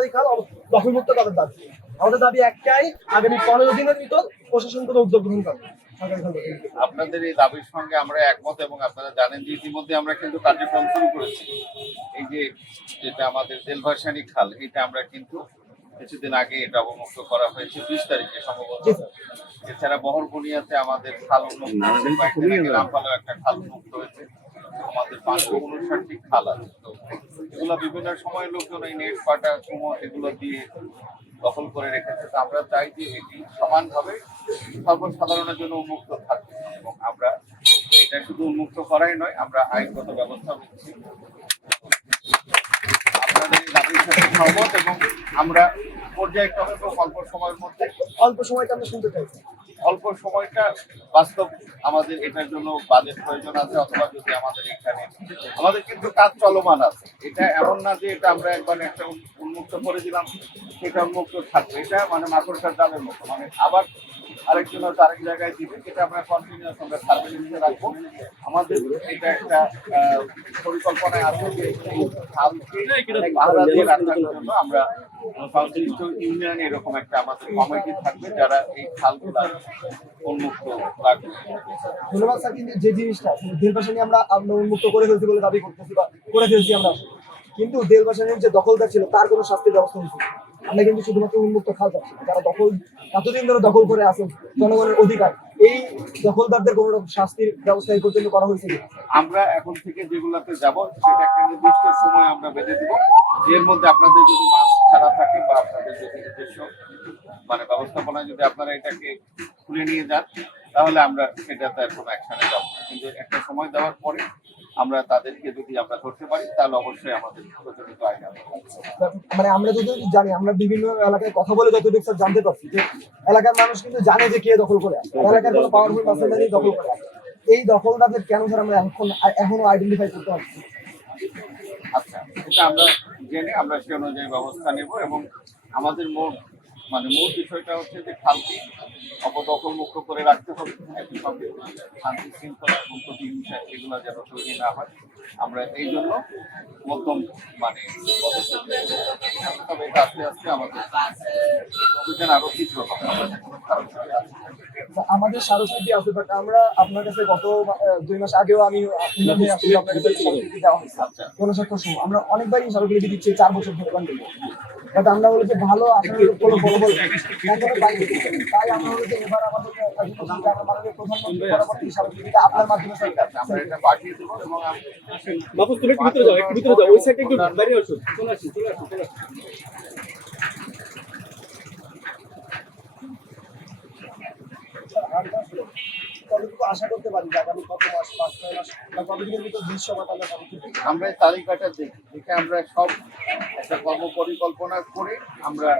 সরকারি খাল দখলমুক্ত করার দাবি। আমাদের দাবি একটাই, আগামী 15 দিনের ভিতর প্রশাসন কোনো উদ্যোগ গ্রহণ করবে সরকারি খাল দখল। আপনাদের এই দাবির সঙ্গে আমরা একমত এবং আপনারা জানেন যে ইতিমধ্যে আমরা কিন্তু কার্যক্রম শুরু করেছি। এই যে যেটা আমাদের দেলভাসানি খাল, এটা আমরা কিন্তু কিছুদিন আগে এটা অবমুক্ত করা হয়েছে 20 তারিখে সম্ভবত। এছাড়া বহরবনিয়াতে আমাদের খাল উন্মুক্ত হয়েছে, কয়েকদিন আগে রামপালেও একটা খাল উন্মুক্ত হয়েছে। আমাদের 559টি খাল আছে। তো এগুলো বিভিন্ন সময় লোকজন এই নেট পাটা কুমো এগুলো দিয়ে দখল করে রেখেছে। তো আমরা চাই যে এটি সমানভাবে সর্বসাধারণের জন্য উন্মুক্ত থাকবে এবং আমরা এটা শুধু উন্মুক্ত করাই নয়, আমরা আইনগত ব্যবস্থা নিচ্ছি। আপনাদের এই দাবির সাথে সহমত এবং আমরা পর্যায়ক্রমে অল্প সময়ের মধ্যে অল্প সময়টা আমরা শুনতে চাইছি। অল্প সময়টা বাস্তব আমাদের এটার জন্য বাজেট প্রয়োজন আছে, অথবা যদি আমাদের এখানে আমাদের কিন্তু কাজ চলমান আছে। এটা এমন না যে এটা আমরা একবার একটা উন্মুক্ত করে দিলাম সেটা উন্মুক্ত থাকবে। এটা মানে মাকড়সার জালের মতো, মানে আবার আরেকজন হয়তো আরেক জায়গায় দিবে। এটা আমরা কন্টিনিউয়াস আমরা সার্ভেলেন্সে রাখবো। আমাদের এটা একটা পরিকল্পনায় আছে যে এই খালকে পাহারা দিয়ে রাখার জন্য আমরা সংশ্লিষ্ট ইউনিয়নে এরকম একটা আমাদের কমিটি থাকবে যারা এই খালগুলা উন্মুক্ত রাখবে। ধন্যবাদ স্যার। কিন্তু যে জিনিসটা দেলভাসানি আমরা উন্মুক্ত করে ফেলছি বলে দাবি করতেছি বা করে ফেলছি আমরা, কিন্তু দেলভাসানির যে দখলদার ছিল তার কোনো শাস্তির ব্যবস্থা হয়েছে। আমরা কিন্তু শুধুমাত্র উন্মুক্ত খাল চাচ্ছি, যারা দখল এতদিন ধরে দখল করে আছেন জনগণের অধিকার, এই দখলদারদের কোনো রকম শাস্তির ব্যবস্থা এই পর্যন্ত করা হয়েছে। আমরা এখন থেকে যেগুলোতে যাব সেটা একটা নির্দিষ্ট সময় আমরা বেঁধে দেবো। এর মধ্যে আপনাদের যদি মাছ ছাড়া থাকে বা আপনাদের যদি নিজস্ব মানে ব্যবস্থাপনায় যদি আপনারা এটাকে খুলে নিয়ে যান, তাহলে আমরা সেটাতে কোনো অ্যাকশনে যাব। কিন্তু একটা সময় দেওয়ার পরে আমরা তাদেরকে যদি আমরা ধরতে পারি তাহলে অবশ্যই আমাদের প্রচলিত আইন আছে। মানে আমরা যতটুকু জানি, আমরা বিভিন্ন এলাকায় কথা বলে যতটুকু স্যার জানতে পারছি যে এলাকার মানুষ কিন্তু জানে যে কে দখল করে আছে, এলাকার কোনো পাওয়ারফুল পার্সেন্টেজই দখল করে আছে। এই দখলদারদের কেন স্যার আমরা এখনো আইডেন্টিফাই করতে পারছি? আচ্ছা, এটা আমরা জেনে আমরা সে অনুযায়ী ব্যবস্থা নেব এবং আমাদের মূল বিষয়টা হচ্ছে যে খালটি অপদখল মুক্ত করে রাখতে হবে। একই সঙ্গে শান্তি শৃঙ্খলা এবং প্রতিহিংসা এগুলো যেন তৈরি না হয়, আমরা এই জন্য মধ্যম পদক্ষেপ নেব। তবে এটা আস্তে আস্তে আমাদের অভিযান আরো তীব্র হবে। আমাদের স্মারকলিপি আছে, বাট আমরা আপনার কাছে গত 2 মাস আগেও আমি আপনার কাছে স্মারকলিপি দেওয়া হয়েছে গণস্বাক্ষর সহ। আমরা অনেকবারই স্মারকলিপি দিচ্ছি 4 বছর ধরে কন্টিনিউ, বাট আমরা বলি যে ভালো আসলে কোনো ফলাফল এখনো পাইনি। তাই আমরা বলি যে এবার আমাদেরকে মাননীয় প্রধানমন্ত্রী পরবর্তী স্মারকলিপিটা আপনার মাধ্যমে আমরা এটা পাঠিয়ে দেবো এবং বাবু তুমি একটু ভিতরে যাও, একটু ভিতরে যাও, ওই সাইডে একটু বাইরে আসো, চলে আসি। কতটুকু আশা করতে পারি যে আগামী কত মাস, 5-6 মাস বা কতদিনের ভিতর দৃশ্যমান আমরা এই তালিকাটা দেখে আমরা সব একটা কর্ম পরিকল্পনা করে আমরা